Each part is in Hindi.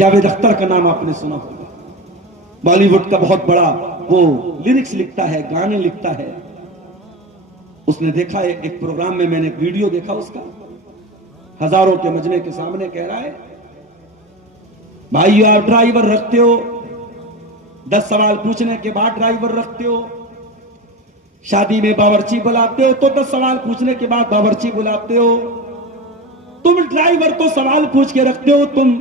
जावेद अख्तर का नाम आपने सुना होगा, बॉलीवुड का बहुत बड़ा वो लिरिक्स लिखता है, गाने लिखता है। उसने देखा है एक प्रोग्राम में, मैंने एक वीडियो देखा उसका, हजारों के मजमे के सामने कह रहा है, भाई आप ड्राइवर रखते हो, 10 सवाल पूछने के बाद ड्राइवर रखते हो, शादी में बावर्ची बुलाते हो तो 10 सवाल पूछने के बाद बावर्ची बुलाते हो, तुम ड्राइवर तो सवाल पूछ के रखते हो, तुम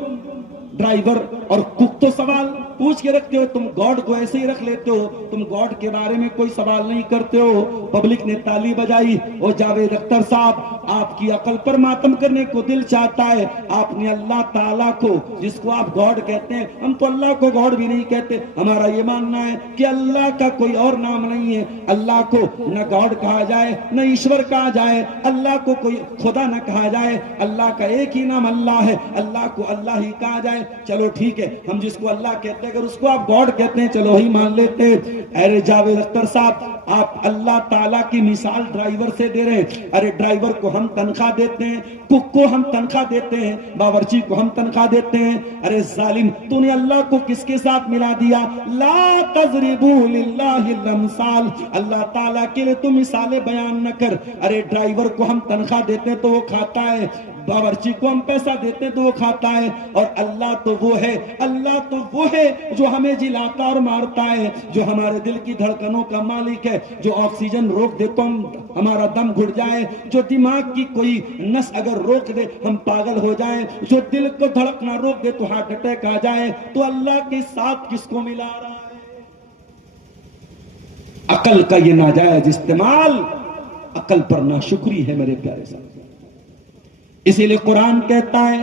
ड्राइवर और कुक तो सवाल पूछ के रखते हो, तुम गॉड को ऐसे ही रख लेते हो, तुम गॉड के बारे में कोई सवाल नहीं करते हो। पब्लिक ने ताली बजाई। ओ जावेद अख्तर साहब, आपकी अकल पर मातम करने को दिल चाहता है। आपने अल्लाह ताला को, जिसको आप गॉड कहते हैं, हम तो अल्लाह को गॉड भी नहीं कहते, हमारा ये मानना है कि अल्लाह का कोई और नाम नहीं है। अल्लाह को न गॉड कहा जाए न ईश्वर कहा जाए, अल्लाह को कोई खुदा न कहा जाए, अल्लाह का एक ही नाम अल्लाह है, अल्लाह को अल्लाह ही कहा जाए। चलो ठीक है, हम जिसको अल्लाह कहते हैं अगर उसको आप गॉड कहते हैं चलो ही मान लेते हैं। अरे जावेद अख्तर साहब, आप अल्लाह ताला की मिसाल ड्राइवर से दे रहे हैं। अरे ड्राइवर को हम तनख्वाह देते हैं, कुक को हम तनख्वाह देते हैं, बावर्ची को हम तनख्वाह देते हैं। अरे जालिम, तूने अल्लाह को किसके साथ मिला दिया? ला तज़रिबू लिल्लाहिल अमसाल, अल्लाह ताला के लिए तुम मिसालें बयान न कर। अरे ड्राइवर को हम तनख्वाह देते हैं तो वो खाता है, बावर्ची को हम पैसा देते हैं तो वो खाता है, और अल्लाह तो वो है, अल्लाह तो वो है जो हमें जिलाता और मारता है, जो हमारे दिल की धड़कनों का मालिक है, जो ऑक्सीजन रोक दे तो हमारा दम घुट जाए, जो दिमाग की कोई नस अगर रोक दे हम पागल हो जाएं, जो दिल को धड़कना रोक दे तो हार्ट अटैक आ जाए। तो अल्लाह के साथ किसको मिला रहा है? अकल का ये नाजायज इस्तेमाल अकल पर नाशुक्री है मेरे प्यारे साहब। इसीलिए कुरान कहता है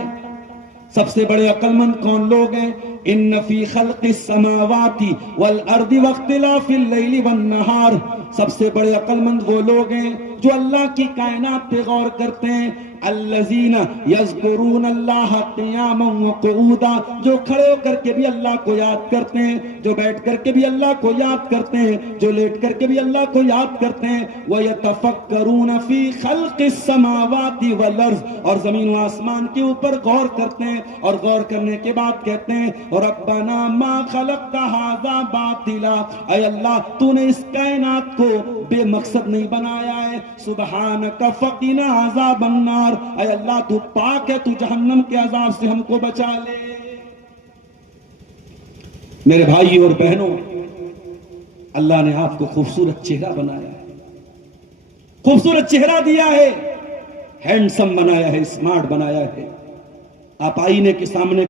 सबसे बड़े अक्लमंद कौन लोग हैं? इन्न फी खल्क़िस समावाति वल अर्दि वख्तिलाफिल लैलि वन नहार, सबसे बड़े अक्लमंद वो लोग हैं जो अल्लाह की कायनात पे गौर करते हैं। अल्लज़ीना यज़कुरून अल्लाह क़ियामन व क़ुऊदा, जो खड़े होकर के भी अल्लाह को याद करते हैं, जो बैठ करके भी अल्लाह को याद करते हैं, जो लेट करके भी अल्लाह को याद करते हैं। व यतफ़क्करून फ़ी ख़ल्क़िस समावाति वल अर्ज़, और जमीन व आसमान के ऊपर गौर करते हैं, और गौर करने के बाद कहते हैं रब्बना मा खलक़्ता हाज़ा बातिला, ऐ अल्लाह तूने इस कायनात को बेमकसद नहीं बनाया है। सुब्हानका फ़क़िना अज़ाबन नार, ऐ अल्लाह तू पाक है, तू जहन्नम के अजाब से हमको बचा ले। मेरे भाई और बहनों, अल्लाह ने आपको खूबसूरत चेहरा बनाया है, खूबसूरत चेहरा दिया है, हैंडसम बनाया है, स्मार्ट बनाया है। आप आईने के सामने